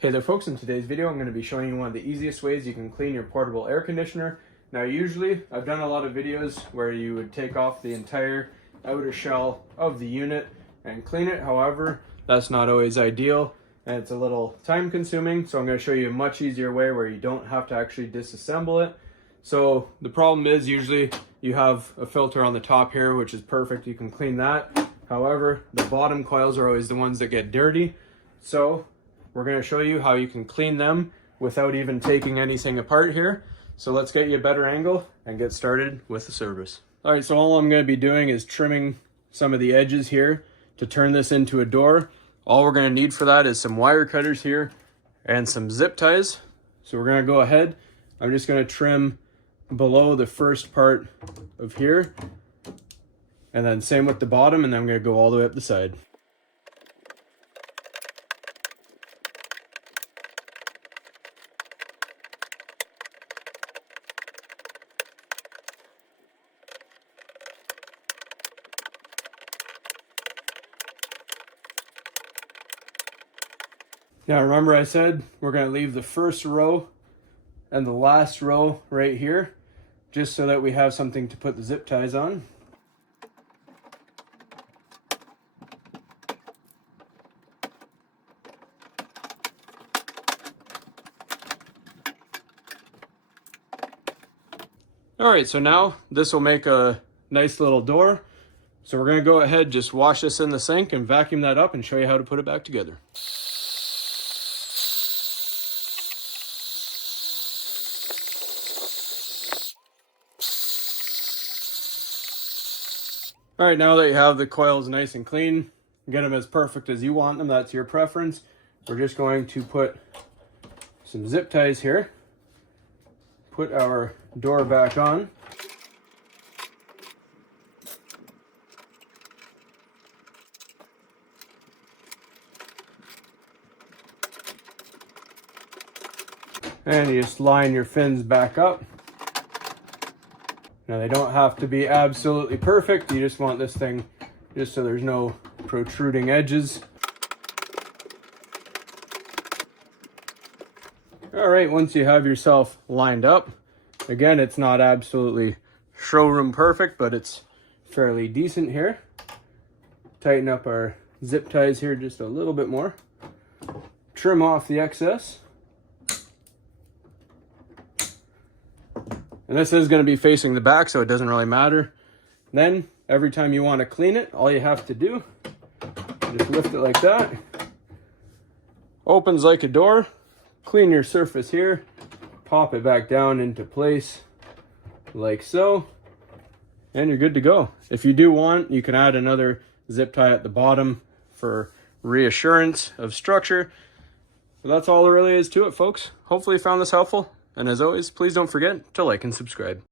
Hey there folks, in today's video I'm going to be showing you one of the easiest ways you can clean your portable air conditioner. Now usually I've done a lot of videos where you would take off the entire outer shell of the unit and clean it. However, that's not always ideal and it's a little time consuming, so I'm going to show you a much easier way where you don't have to actually disassemble it. So the problem is usually you have a filter on the top here, which is perfect, you can clean that. However, the bottom coils are always the ones that get dirty. So we're going to show you how you can clean them without even taking anything apart here. So let's get you a better angle and get started with the service. All right, so all I'm going to be doing is trimming some of the edges here to turn this into a door. All we're going to need for that is some wire cutters here and some zip ties. So we're going to go ahead. I'm just going to trim below the first part of here. And then same with the bottom, and then I'm going to go all the way up the side. Now remember I said we're going to leave the first row and the last row right here, just so that we have something to put the zip ties on. All right, so now this will make a nice little door. So we're going to go ahead, just wash this in the sink and vacuum that up and show you how to put it back together. All right, now that you have the coils nice and clean, get them as perfect as you want them, that's your preference. We're just going to put some zip ties here, put our door back on. And you just line your fins back up. Now they don't have to be absolutely perfect, you just want this thing just so there's no protruding edges. All right, once you have yourself lined up, again, it's not absolutely showroom perfect, but it's fairly decent here. Tighten up our zip ties here just a little bit more. Trim off the excess. And this is going to be facing the back, so it doesn't really matter. Then, every time you want to clean it, all you have to do, just lift it like that. Opens like a door. Clean your surface here. Pop it back down into place, like so. And you're good to go. If you do want, you can add another zip tie at the bottom for reassurance of structure. But that's all there really is to it, folks. Hopefully you found this helpful. And as always, please don't forget to like and subscribe.